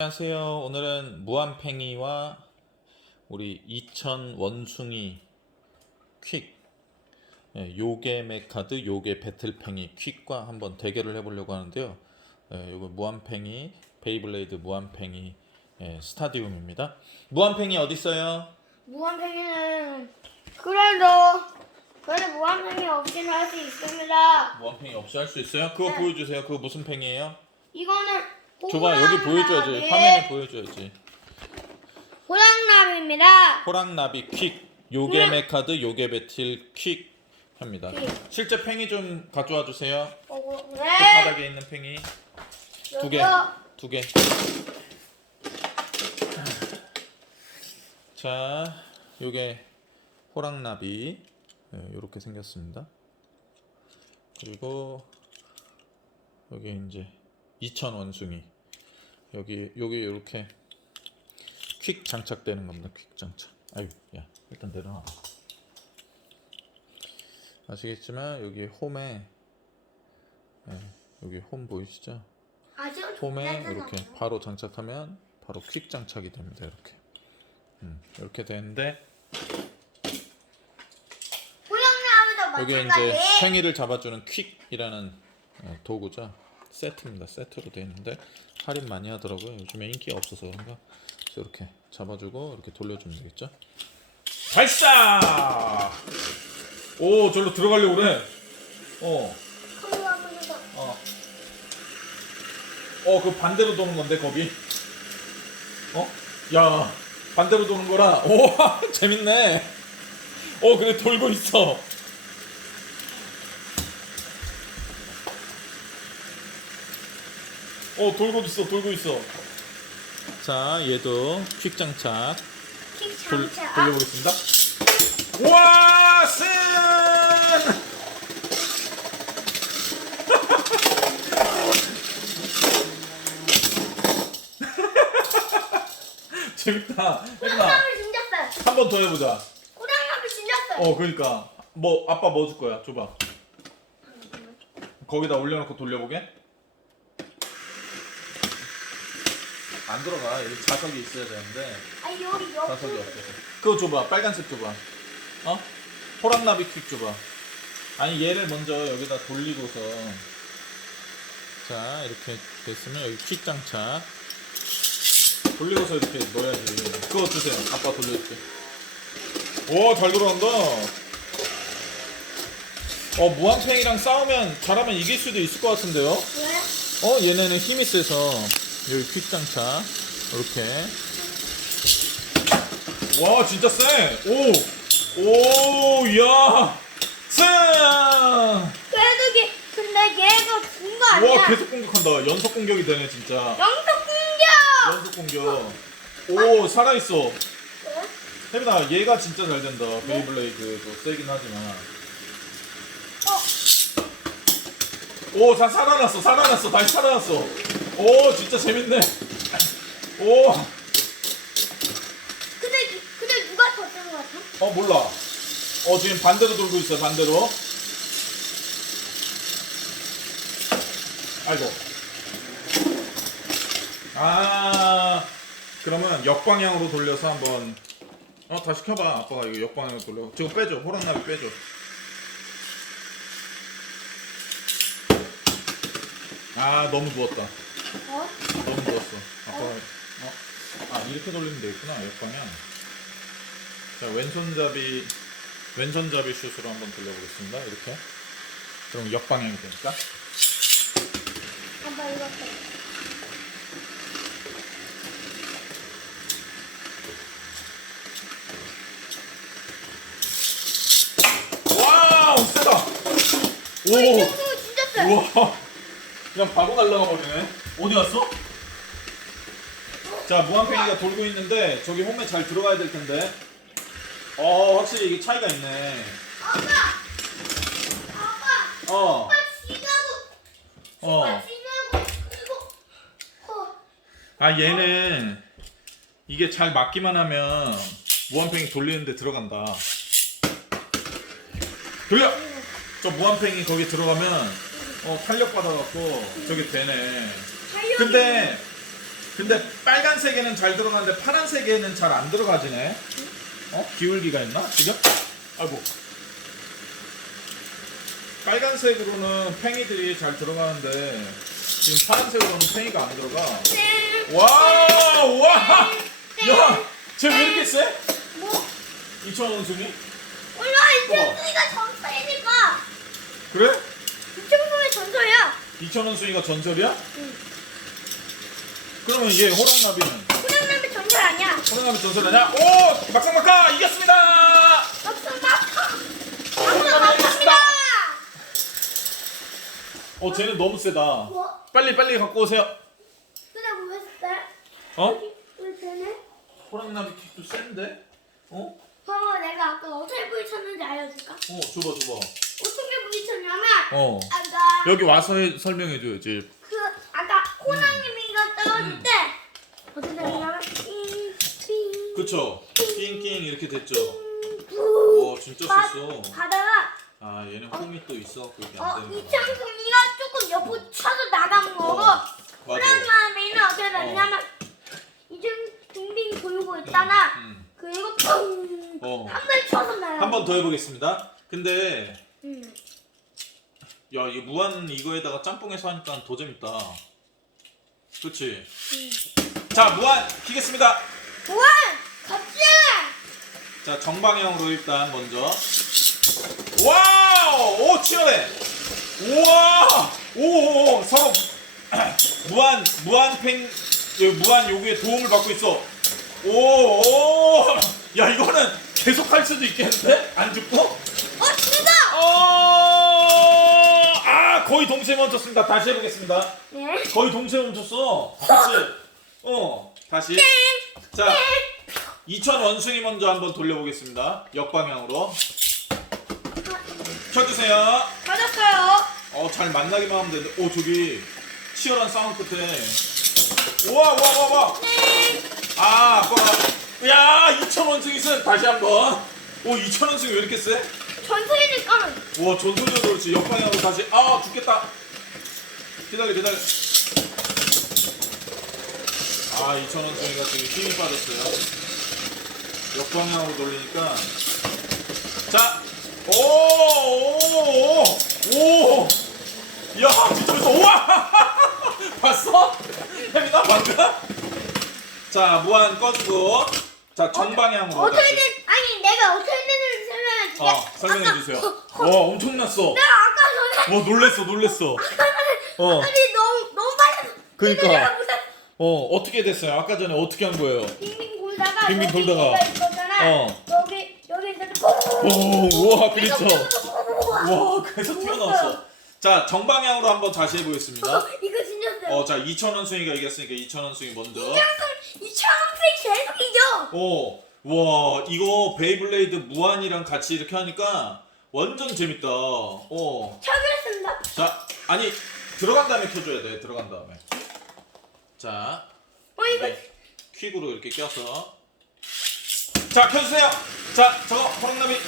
안녕하세요. 오늘은 무한팽이와 우리 2000 원숭이 퀵 예, 요괴 메카드 요괴 배틀팽이 퀵과 한번 대결을 해보려고 하는데요. 예, 요거 무한팽이 베이블레이드 무한팽이 예, 스타디움입니다. 무한팽이 어디 있어요? 무한팽이는 그래도 그래도 무한팽이 없이는 할 수 있습니다. 무한팽이 없이 할 수 있어요? 그거 네. 보여주세요. 그거 무슨 팽이에요? 이거는 줘봐 여기 보여줘야지. 호랑나비. 화면에 보여줘야지. 호랑나비입니다. 호랑나비 퀵 요괴 네. 메카드 요괴 배틀 퀵 합니다. 퀵. 실제 팽이 좀 가져와 주세요. 어, 그 네. 바닥에 있는 팽이 두 개, 여기요. 두 개. 자, 요게 호랑나비 이렇게 생겼습니다. 그리고 여기 이제 2천 원숭이 여기 여기 이렇게 퀵 장착되는 겁니다. 퀵 장착. 아유, 야 일단 내려놔. 아시겠지만 여기 홈에 예, 여기 홈 보이시죠? 홈에. 이렇게 바로 장착하면 바로 퀵 장착이 됩니다. 이렇게 음, 이렇게 되는데 여기. 이제 팽이를 잡아주는 퀵이라는 어, 도구죠. 세트입니다. 세트로 되어 있는데 할인 많이 하더라고요. 요즘에 인기가 없어서 그런가. 그래서 이렇게 잡아주고 이렇게 돌려주면 되겠죠. 발사! 오, 절로 들어가려고 그래. 어, 어. 어, 그 반대로 도는 건데, 거기. 어? 야, 반대로 도는 거라. 오, 재밌네. 어, 그래, 돌고 있어. 어, 돌고 있어, 돌고 있어. 자, 얘도 퀵 장착 킥 돌, 장착. 돌려보겠습니다. 와, 승! 재밌다. 호랑나비 진짜 세. 한번 더 해보자. 진짜 세. 어, 그러니까 뭐 아빠 뭐 줄 거야? 줘봐. 거기다 올려놓고 돌려보게. 안 들어가. 여기 자석이 있어야 되는데 아 여기 자석이 옆에. 없어서. 그거 줘봐. 빨간색 줘봐. 어? 호랑나비 퀵 줘봐. 아니 얘를 먼저 여기다 돌리고서 자 이렇게 됐으면 여기 퀵 장착 돌리고서 이렇게 넣어야지. 그거 주세요. 아빠 돌려줄게. 오, 잘 돌아간다. 어, 무한팽이랑 싸우면 잘하면 이길 수도 있을 것 같은데요? 왜? 어, 얘네는 힘이 세서 여기 퀵 장착 이렇게. 와, 진짜 세. 오, 오, 야, 세. 그래도 걔 근데 걔가 준거 아니야? 와, 계속 공격한다. 연속 공격이 되네, 진짜. 영적 공격. 연속 공격. 오, 살아 있어. 왜? 혜빈아, 얘가 진짜 잘 된다. 베이블레이드도 세긴 하지만. 어. 오, 다 살아났어, 살아났어, 다시 살아났어. 오, 진짜 재밌네. 오, 근데 근데 누가 더센거 같아? 어, 몰라. 어, 지금 반대로 돌고 있어요, 반대로. 아이고. 아, 그러면 역방향으로 돌려서 한번. 어, 다시 켜봐. 아빠가 이거 역방향으로 돌려. 저거 빼줘. 호랑나비 빼줘. 아, 너무 누웠다. 어? 너무 누웠어. 아빠가, 어? 아, 이렇게 돌리면 되겠구나. 역방향. 자, 왼손잡이, 왼손잡이 슛으로 한번 돌려보겠습니다. 이렇게. 그럼 역방향이 되니까. 아빠 해. 와우, 세다! 이 오! 친구 진짜 세. 우와! 그냥 바로 날라가 버리네. 어디 갔어? 자, 무한팽이가 돌고 있는데, 저기 홈에 잘 들어가야 될 텐데. 어, 확실히 이게 차이가 있네. 아빠. 아빠. 어, 아빠 지나고. 어. 아빠 지나고 이거. 어. 아, 얘는 이게 잘 맞기만 하면 무한팽이 돌리는데 들어간다. 돌려! 저 무한팽이 거기 들어가면 어, 탄력 받아갖고 저게 되네. 근데 근데 빨간색에는 잘 들어가는데 파란색에는 잘 안 들어가지네. 어? 기울기가 있나 지금? 아이고. 빨간색으로는 팽이들이 잘 들어가는데 지금 파란색으로는 팽이가 안 들어가. 네. 와, 와, 야, 쟤 왜 이렇게 세? 뭐? 이천 원숭이? 몰라 이천수이가 전설이니까. 그래? 이천수의 전설이야. 이천 원숭이가 전설이야? 응. 그러면 얘 호랑나비는 호랑나비 전설 아니야. 호랑나비 전설 아니야? 오, 막상막하 이겼습니다. 막상. 막상 막합니다. 어, 쟤는 너무 세다. 뭐? 빨리 빨리 갖고 오세요. 그래 뭐 했어? 어? 왜 되네? 호랑나비 킥도 센데? 어? 봐봐 내가 아까 어떻게 부딪혔는지 알려줄까? 어, 줘봐 줘봐. 어떻게 부딪혔냐면 어. 아까 여기 와서 해, 설명해줘야지. 그 아까 호랑이가 떨어질 때 어떻게 되냐면 띵띵 그쵸? 낑낑 이렇게 됐죠. 부 오, 진짜 바- 셌어. 가다가 아, 얘는 홈이 또 있어갖고 이게 어 안 되는 거야. 이창순이가 조금 옆으로 쳐서 나간 거고 맞아. 호랑이는 어떻게 됐냐면 이중 빙빙 돌고 있다가 음. 그리고 펑! 어. 한번 쳐서 나가 한 번 더 해보겠습니다. 근데 응. 야, 이 무한 이거에다가 짬뽕해서 하니까 더 재밌다. 그렇지? 자, 무한 키겠습니다. 우와! 자, 정방향으로 일단 먼저. 와우! 오, 치열해. 우와! 오, 오, 오, 서로 무한 무한 팽 무한 요구에 도움을 받고 있어. 오, 오! 야, 이거는 계속 할 수도 있겠는데? 안 죽고? 어 진짜! 어! 아, 거의 동시에 멈췄습니다. 다시 해보겠습니다. 네. 거의 동시에 멈췄어. 그렇지? 어, 다시. 자, 2000 원숭이 먼저 한번 돌려보겠습니다. 역방향으로. 켜주세요. 맞았어요. 어, 잘 만나기만 하면 되는데. 오, 저기 치열한 싸움 끝에. 우와, 우와, 우와, 우와. 네. 아, 아빠. 야, 2000 원숭이 세. 다시 한 번. 오, 2000 원숭이 왜 이렇게 세? 전설이니까 와, 전소리도 그렇지. 역방향으로 다시. 아, 죽겠다. 기다려, 기다려. 아, 2,000원 송이가 지금 힘이 빠졌어요. 역방향으로 돌리니까. 자, 오, 오, 오, 오. 야, 진짜 무서워. 우와! 봤어? 혜민아, 방금? 자, 무한 꺼주고. 자, 정방향으로. 어떻게 다시. 된 아니 내가 어떻게 되는지 설명해 줄게. 어, 설명해 주세요. 와, 엄청났어. 내가 아까 전에 어, 놀랬어, 놀랬어. 아까 전에 어. 아니 너무 너무 빨리 그러니까. 내가 무슨 어, 어떻게 됐어요? 아까 전에 어떻게 한 거예요? 빙빙 돌다가 빙빙 돌다가. 있었잖아. 어. 여기 여기 있었는데 오, 우와, 그렇죠. 와 와, 그래서 튀어나왔어. 자, 정방향으로 한번 다시 해보겠습니다. 이거 진짜 세. 어, 자, 2,000원 승이가 이겼으니까 2,000원 승이 먼저. 이창순 이창순 계속 이겨. 오, 와, 이거 베이블레이드 무한이랑 같이 이렇게 하니까 완전 재밌다. 어, 차별했습니다. 자, 아니, 들어간 다음에 켜줘야 돼, 들어간 다음에. 자, 어 이거 네, 퀵으로 이렇게 껴서. 자, 켜주세요. 자, 저거, 호랑나비.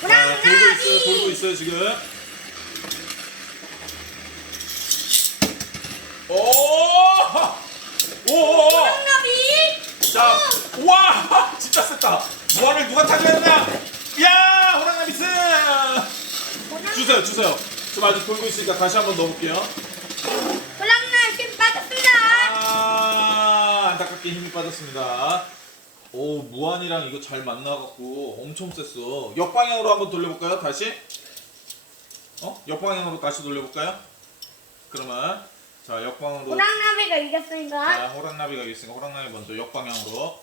자, 아, 돌고 있어요, 돌고. 있어요, 지금. 오! 오! 호랑나비. 자, 와! 진짜 셌다. 무한을 누가 타겠냐? 야! 호랑나비스! 주세요, 주세요. 지금 아직 돌고 있으니까 다시 한번 넣어볼게요. 호랑나비 빠졌습니다. 아, 안타깝게 힘이 빠졌습니다. 오, 무한이랑 이거 잘 만나갖고 엄청 셌어. 역방향으로 한번 돌려볼까요? 다시? 어? 역방향으로 다시 돌려볼까요? 그러면 자, 역방으로 호랑나비가 이겼으니까. 자, 호랑나비가 있으니까 호랑나비 먼저 역방향으로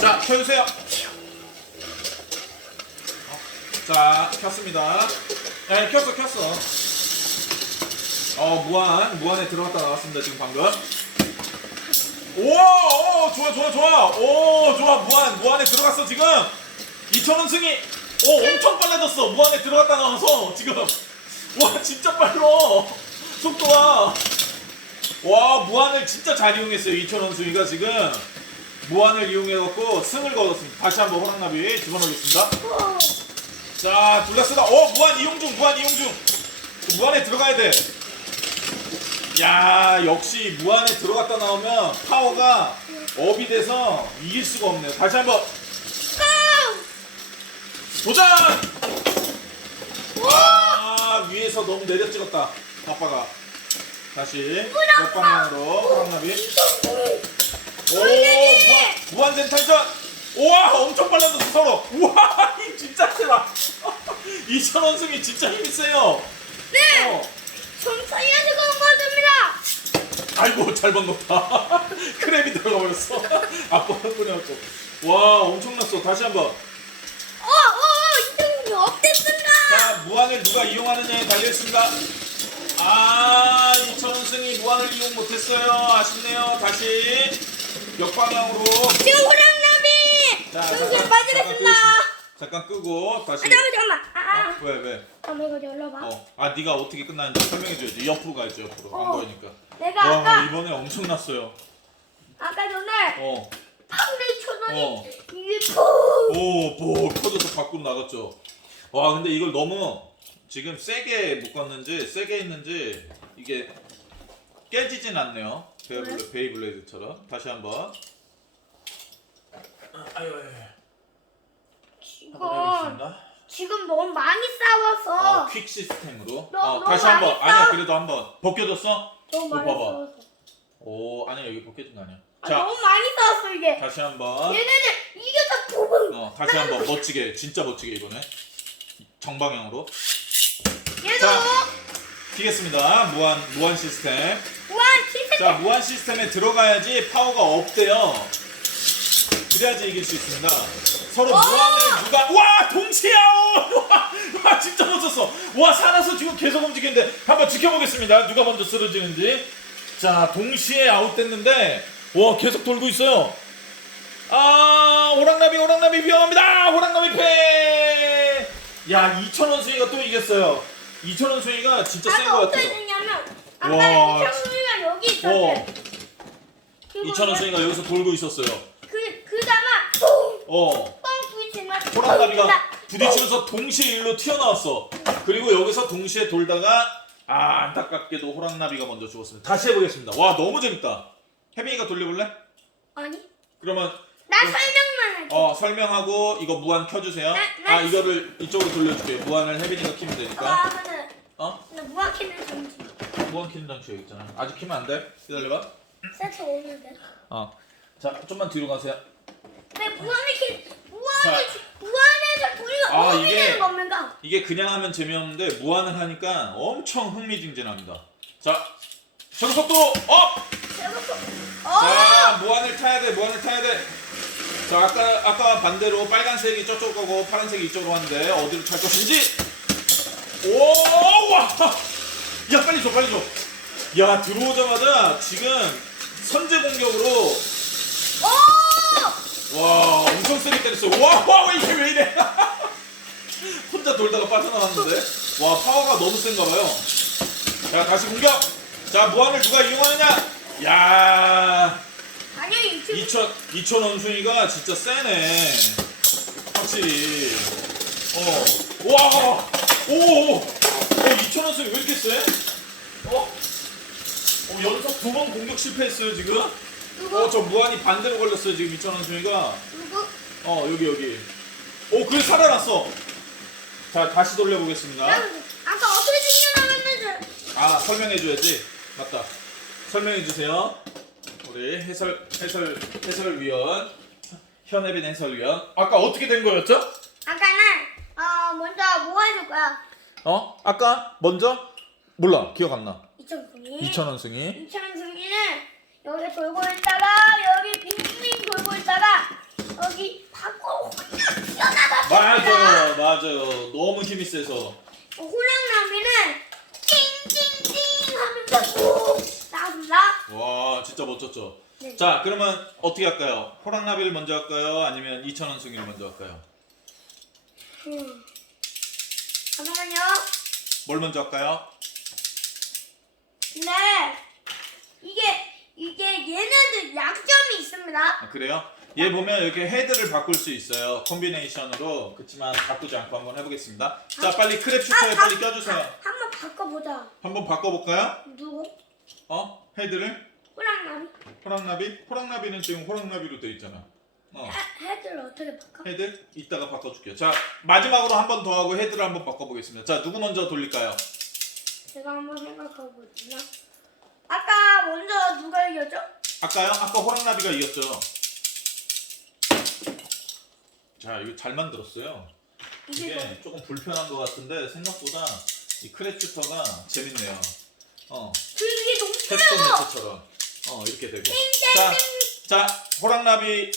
자, 켜주세요. 어, 자, 켰습니다. 네, 켰어, 켰어. 어, 무한, 무한에 들어갔다 나왔습니다, 지금 방금. 오, 오, 좋아, 좋아, 좋아. 오, 좋아, 무한, 무한에 들어갔어, 지금. 2,000원 승이. 오, 엄청 빨라졌어. 무한에 들어갔다 나와서, 지금. 와, 진짜 빨라. 속도가. 와, 무한을 진짜 잘 이용했어요, 2,000원 승이가 지금. 무한을 이용해갖고 승을 거뒀습니다. 다시 한번 호랑나비 집어넣겠습니다. 오. 자, 둘다 쓰다. 어, 무한 이용 중, 무한 이용 중. 무한에 들어가야 돼. 야 역시 무한에 들어갔다 나오면 파워가 업이 돼서 이길 수가 없네요. 다시 한번 도전! 와 위에서 너무 내려 찍었다. 아빠가 다시 옆방향으로 호랑나비. 오 무한, 무한전 탈전. 우와 엄청 빨라졌어 서로. 우와 힘 진짜 세다. 이천원 승이 진짜 힘이 세요. 네. 어. 좀 살려주고 온 겁니다. 아이고 잘 번겁다. 크랩이 들어가 버렸어. 아빠 덕분에었고 와 엄청났어. 다시 한번. 어, 어, 어, 이등분이 없댔습니다. 자 무한을 누가 이용하느냐에 달려있습니다. 아 이천원 승이 무한을 이용 못했어요. 아쉽네요. 다시 역방향으로. 지금 호랑나비 자, 정신 잠깐, 빠지겠습니다. 잠깐 끄고 다시 아, 잠깐만. 아, 아, 어, 왜 왜? 잠깐만 이거 열어봐. 어. 아 네가 어떻게 끝나는지 설명해줘야지 옆으로 가야지 옆으로 안 어. 보이니까 내가 와 아까 이번에 엄청 났어요 아까 전에 어. 초선이 어. 이게 푹. 오, 뭐 터져서 밖으로 나갔죠. 와, 근데 이걸 너무 지금 세게 묶었는지 세게 했는지 이게 깨지진 않네요. 베이블레, 베이블레이드처럼 다시 한번. 아유, 아유, 지금 해보겠습니다. 지금 너무 많이 싸워서 어, 퀵 시스템으로. 너무- 어, 너무 다시 한 번. 많이 아니야, 싸워. 그래도 한 번 벗겨졌어? 너무 많이 봐봐. 싸워서. 오, 아니야 여기 벗겨진 거 아니야. 아, 자, 너무 많이 싸웠어 이게. 다시 한 번. 얘네들 이게 다 부분. 어, 다시 한 번 멋지게, 진짜 멋지게 이번에 정방향으로. 얘도 자. 튀겠습니다. 무한 무한 시스템. 무한 시스템. 자 무한 시스템에 들어가야지 파워가 없대요. 그래야지 이길 수 있습니다. 서로 어! 무한을 누가 와 아웃! 와, 와 진짜 멋졌어. 와 살아서 지금 계속 움직이는데 한번 지켜보겠습니다. 누가 먼저 쓰러지는지. 자 동시에 아웃됐는데 와 계속 돌고 있어요. 아 호랑나비 호랑나비 위험합니다. 호랑나비 패. 야 2천원 수위가 또 이겼어요. 2천원 수위가 진짜 센 아까 것 어떻게 같아요. 됐냐면 와. 아까 이창수이가 여기. 그리고 2천원 수위가 여기서 돌고 있었어요. 그 그다마 뽕 어. 뻥 부딪히면 호랑나비가 부딪히면서 동시에 일로 튀어나왔어. 그리고 여기서 동시에 돌다가 아 안타깝게도 호랑나비가 먼저 죽었습니다. 다시 해보겠습니다. 와 너무 재밌다. 혜빈이가 돌려볼래? 아니 그러면 나 그- 설명만 할게. 어 설명하고 이거 무한 켜주세요. 나- 나- 아 이거를 이쪽으로 돌려줄게요. 무한을 혜빈이가 키면 되니까. 아 근데 어? 나 무한키는 정지. 무한 키는 장치 여기 있잖아. 아직 키면 안 돼. 기다려봐. 세트 오는데. 어. 자 좀만 뒤로 가세요. 내 무한을 키 무한을 자. 무한에서 우리가 아, 이게- 되는 겁니까? 이게 그냥 하면 재미없는데 무한을 하니까 엄청 흥미진진합니다. 자, 전속도 업! 제가 어. 자, 무한을 타야 돼, 무한을 타야 돼. 자, 아까 아까 반대로 빨간색이 저쪽 가고 파란색이 이쪽으로 왔는데 어디로 탈 것인지. 오, 와! 야, 빨리 줘, 빨리 줘. 야, 들어오자마자 지금 선제 공격으로 오! 와, 엄청 세게 때렸어. 와, 와, 와, 이게 왜 이래? 혼자 돌다가 빠져나갔는데. 와, 파워가 너무 센가 봐요. 자, 다시 공격. 자, 무한을 누가 이용하느냐? 야, 당연히 유튜브 2천 2천 원숭이가 진짜 세네. 확실히. 어. 와. 오. 오. 2천 원숭이 왜 이렇게 세? 어? 어 연속 두 번 공격 실패했어요 지금. 누구? 어 저 무한이 반대로 걸렸어요 지금 2천 원숭이가. 누구? 어 여기 여기. 오 그래 살아났어. 자 다시 돌려보겠습니다. 난 아까 어떻게 생겨나갔는지 아 설명해줘야지. 맞다. 설명해주세요. 우리 해설 해설 해설위원 현혜빈 해설위원. 아까 어떻게 된 거였죠? 아까는 어 먼저 뭐 해줄 거야? 어? 아까 먼저 몰라 기억 안 나. 이천승이 2천 원 승이. 이천승이는 여기 돌고 있다가 여기 빙빙 돌고 있다가 여기 밖으로 혼자 튀어나갔습니다. 맞아요, 맞아요. 너무 힘이 세서. 호랑나비는 띵띵띵 하면서 푹 나왔습니다. 와 진짜 멋졌죠. 네. 자 그러면 어떻게 할까요? 호랑나비를 먼저 할까요? 아니면 2천 원 승이를 먼저 할까요? 음. 잠깐만요. 뭘 먼저 할까요? 근데 이게 이게 얘네들 있습니다. 아, 그래요? 얘 보면 이렇게 헤드를 바꿀 수 있어요. 콤비네이션으로. 그렇지만 바꾸지 않고 한번 해보겠습니다. 자 빨리 크랩 슈터에 아, 빨리 바- 껴주세요. 아, 한번 바꿔보자. 한번 바꿔볼까요? 누구? 어? 헤드를? 호랑나비. 호랑나비? 호랑나비는 지금 호랑나비로 돼 있잖아. 어. 헤- 헤드를 어떻게 바꿔? 헤드 이따가 바꿔줄게요. 자 마지막으로 한 번 더 하고 헤드를 한번 바꿔보겠습니다. 자 누구 먼저 돌릴까요? 제가 한번 생각해보지나. 아까 먼저 누가 이겼죠? 아까요? 아까 호랑나비가 이겼죠. 자 이거 잘 만들었어요. 이게 뭐? 조금 불편한 것 같은데 생각보다 이 크래프터가 재밌네요. 어 그게 너무 캐스터 크요 매트처럼 어 이렇게 되고. 자, 자 호랑나비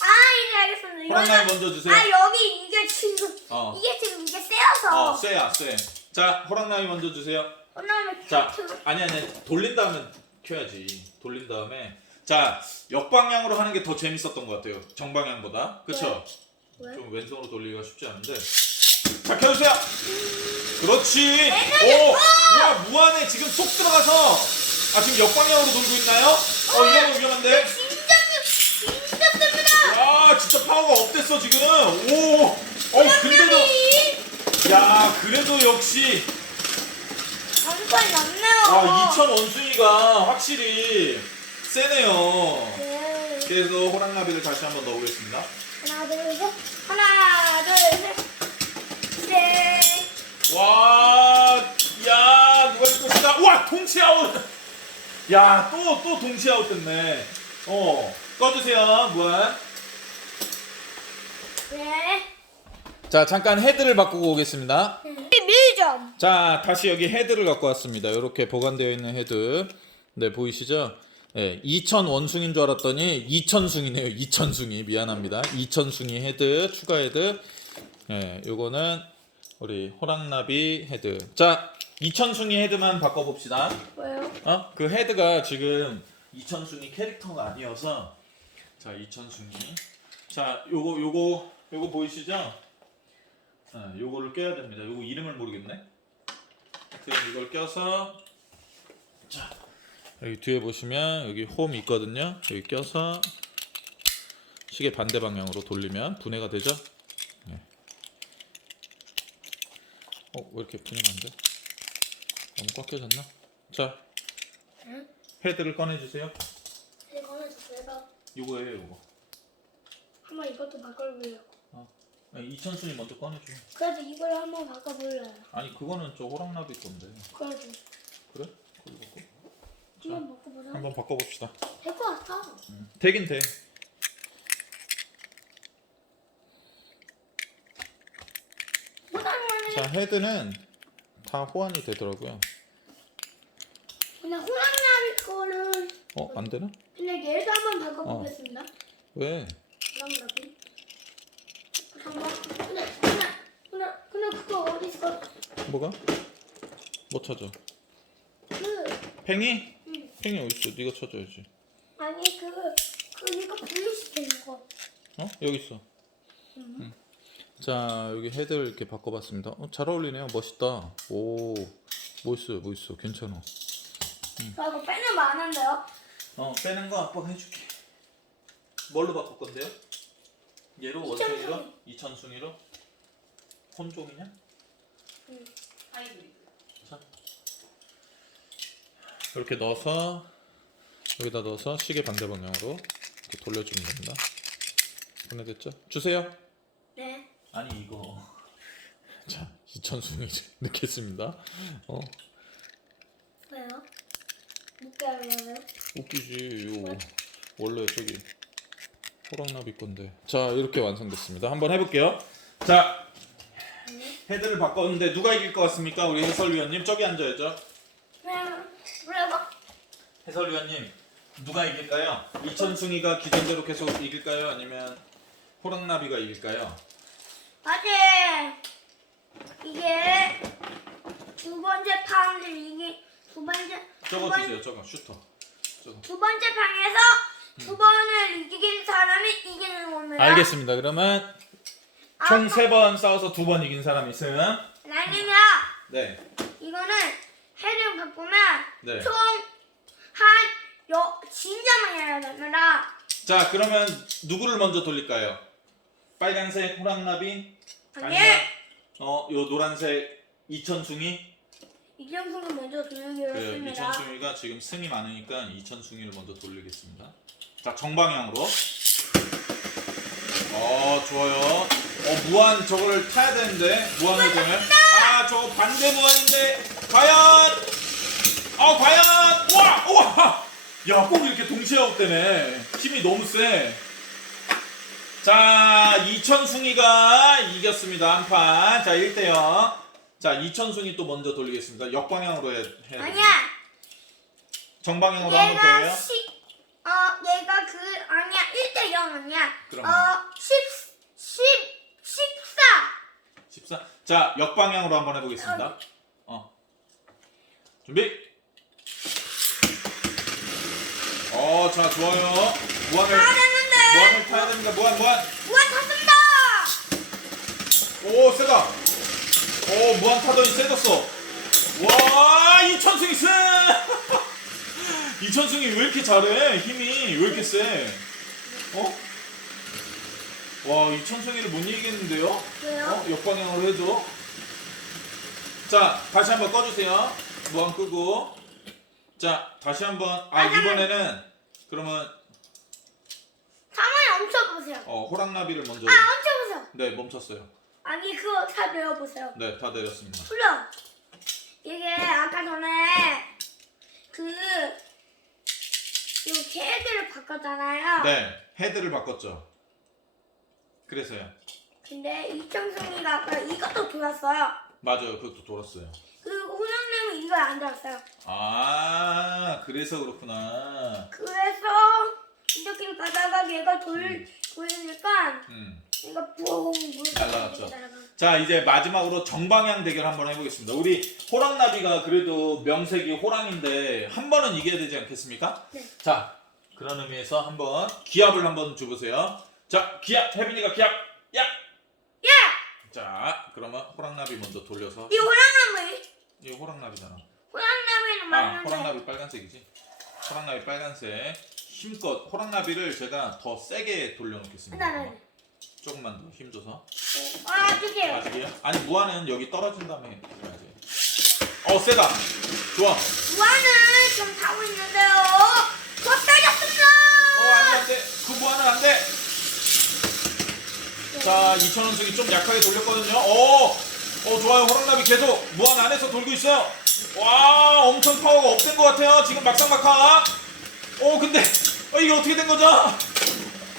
아 이제 알겠습니다. 호랑나비 이거는 먼저 주세요. 아 여기 이게 지금 어, 이게 지금 이게 세어서 어 쎄야 쎄. 자 호랑나비 먼저 주세요. 호랑나비 자, 아니 아니 돌린 다음에 켜야지. 돌린 다음에 자 역방향으로 하는 게 더 재밌었던 것 같아요. 정방향보다. 그쵸? 왜? 좀 왼손으로 돌리기가 쉽지 않은데. 자 켜주세요. 그렇지. 오, 우와 무한에 지금 쏙 들어가서 아 지금 역방향으로 돌고 있나요? 어 이러면 위험한데. 진짜 진짜 셉니다. 야 진짜 파워가 업됐어 지금. 오. 어 근데도 야 그래도 역시 완전 얇네요. 아 2천 원숭이가 확실히 세네요. 네. 그래서 호랑나비를 다시 한번 넣어보겠습니다. 하나 둘 셋. 하나 둘 셋. 셋. 와, 야 누가 이길 것인가? 와 동시 아웃. 야 또 또 동시 아웃 됐네. 어 꺼주세요 무한. 네. 자 잠깐 헤드를 바꾸고 오겠습니다. 밀점. 자 다시 여기 헤드를 갖고 왔습니다. 이렇게 보관되어 있는 헤드. 네 보이시죠? 네, 2천 원숭인 줄 알았더니 2천 숭이네요. 2천 숭이 미안합니다. 2천 숭이 헤드 추가 헤드. 네, 요거는 우리 호랑나비 헤드. 자 2천 숭이 헤드만 바꿔 봅시다. 왜요? 어? 그 헤드가 지금 2천 숭이 캐릭터가 아니어서 자 2천 숭이. 자 요거 요거 요거 보이시죠? 아, 요거를 껴야 됩니다. 요거 이름을 모르겠네. 하여튼 이걸 껴서 자 여기 뒤에 보시면 여기 홈 있거든요. 여기 껴서 시계 반대 방향으로 돌리면 분해가 되죠. 네. 어, 왜 이렇게 분해가 안 돼? 너무 꽉 껴졌나? 자, 응? 헤드를 꺼내주세요. 이거는 제가 요거예요, 요거. 한번 이것도 바꿔볼래요. 아니, 이천순이 먼저 꺼내줘. 그래도 이걸 한번 바꿔볼래요. 아니, 그거는 저 호랑나비 건데. 그래도 그래? 그거. 한번 바꿔보자. 한번 바꿔봅시다. 될 것 같아. 되긴 돼. 자, 헤드는 다 호환이 되더라고요. 근데 호랑나비 거를 어, 안 되나? 근데 얘도 한번 바꿔보겠습니다. 왜? 호랑나비. 한번. 근데 근데 근데 근데 그거 어디 있어? 뭐가? 뭐 찾아? 그 팽이? 응. 팽이 어딨어? 네가 찾아야지. 아니 그 그 이거 분리시켜 이거. 어? 여기 있어. 응. 자, 여기 헤드를 이렇게 바꿔봤습니다. 어, 잘 어울리네요. 멋있다. 오, 멋있어요, 멋있어. 괜찮아. 저 이거 빼는 많은데요. 어, 빼는 거 아빠가 해줄게. 뭘로 바꿀 건데요? 얘로 이천숭이. 원숭이로? 이천숭이로? 혼종이냐? 자, 이렇게 넣어서 여기다 넣어서 시계 반대 방향으로 이렇게 돌려주면 됩니다. 분해됐죠? 주세요. 네. 아니 이거. 자, 이천숭이 넣겠습니다. 어, 왜요? 왜요? 웃기지. 요 원래 저기 호랑나비 건데. 자, 이렇게 완성됐습니다. 한번 해볼게요. 자, 헤드를 바꿨는데 누가 이길 것 같습니까? 우리 해설위원님 저기 앉아야죠. 해설위원님 누가 이길까요? 이천숭이가 기존대로 계속 이길까요? 아니면 호랑나비가 이길까요? 아직 이게 두 번째 판인데 이게 두 번째 두, 저거 번, 주세요. 저거 슈터. 저거. 두 번째 판에서 두 번을 이기는 사람이 이기는 겁니다. 알겠습니다. 그러면 아, 총 세 번 싸워서 두 번 이긴 사람이 있으면 아니면 네. 이거는 해를 바꾸면 네. 총 한 여 진짜만 해야 됩니다. 자, 그러면 누구를 먼저 돌릴까요? 빨간색 호랑나비 아니 아니면 어, 요 노란색 이천숭이 이정승을 먼저 돌리기로 그 했습니다. 이천숭이가 지금 승이 많으니까 이천숭이를 먼저 돌리겠습니다. 자 정방향으로. 어 좋아요. 어 무한 저걸 타야 되는데 무한을 되면 아 저거 반대 무한인데 과연 어 과연 우와 우와 야꼭 이렇게 동시에 아웃 되네 힘이 너무 세. 자 이천숭이가 이겼습니다 한 판. 자 1대0. 자 이천숭이 또 먼저 돌리겠습니다. 역방향으로 해. 해야 돼요. 아니야. 정방향으로 더 얘가 해요? 시, 어, 얘가 그 아니야. 1대 0 아니야. 그럼. 어, 10, 10, 14. 14. 자, 역방향으로 한번 해보겠습니다. 어. 준비. 어, 자, 좋아요. 무한을, 다 됐는데. 무한을 타야 됩니다. 무한, 무한. 무한 탔습니다. 오, 세다. 오, 무한 타더니 세졌어. 와, 이천승이 세! 이천승이 왜 이렇게 잘해? 힘이 왜 이렇게 세? 어? 와, 이천승이를 못 이기겠는데요? 왜요? 어? 역방향으로 해줘. 자, 다시 한번 꺼주세요. 무한 끄고. 자, 다시 한번. 아, 아, 잠깐만. 이번에는 그러면 가만히 멈춰보세요. 어, 호랑나비를 먼저. 아, 멈춰보세요. 네, 멈췄어요. 아니, 그거 다 배워보세요. 네, 다 내렸습니다. 풀려. 이게 아까 전에 그, 이렇게 헤드를 바꿨잖아요. 네, 헤드를 바꿨죠. 그래서요. 근데 이청승이가 아까 이것도 돌았어요. 맞아요, 그것도 돌았어요. 그리고 호영님은 이걸 안 돌았어요. 아, 그래서 그렇구나. 그래서 이렇게 가다가 얘가 돌, 돌리니까 음. 얘가 뿡 날아갔죠. 자, 이제 마지막으로 정방향 대결 한번 해보겠습니다. 우리 호랑나비가 그래도 명색이 호랑인데 한 번은 이겨야 되지 않겠습니까? 네. 자, 그런 의미에서 한번 기합을 한번 줘보세요. 자, 기합, 혜빈이가 기합, 야! 야! 자, 그러면 호랑나비 먼저 돌려서 이 호랑나무 이 호랑나비잖아. 호랑나무는 아, 맞는데 호랑나비 빨간색이지. 호랑나비 빨간색. 힘껏 호랑나비를 제가 더 세게 돌려놓겠습니다. 조금만 더 힘줘서. 아 어떡해요 아직이요? 아니 무한은 여기 떨어진 다음에 해야지. 어 세다. 좋아. 어 무한은 좀 타고 있는데요 저 때렸습니다 안돼 안돼. 그 무한은 안돼. 자 2천 원씩이 좀 약하게 돌렸거든요. 오, 어 좋아요. 호랑나비 계속 무한 안에서 돌고 있어요. 와 엄청 파워가 업된 것 같아요. 지금 막상막하. 오 근데 어, 이게 어떻게 된 거죠?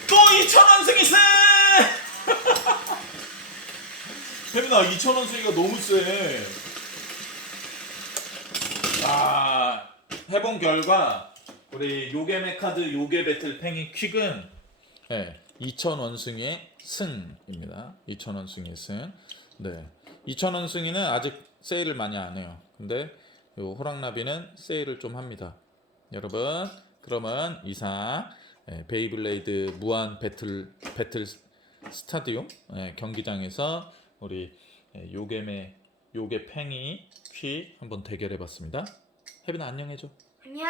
또 2천 원 승이 세. 혜민아 2천 원 승이가 너무 세. 아 해본 결과 우리 요괴 메 카드 요괴 배틀 팽이 퀵은 네, 2,000원승의 승입니다. 2,000원승의 승. 네. 2,000원승이는 아직 세일을 많이 안 해요. 근데 요 호랑나비는 세일을 좀 합니다. 여러분, 그러면 이상 예, 베이블레이드 무한 배틀 배틀 스타디움 예, 경기장에서 우리 예, 요괴메 요괴 팽이 퀴 한번 대결해 봤습니다. 혜빈아 안녕해 줘. 안녕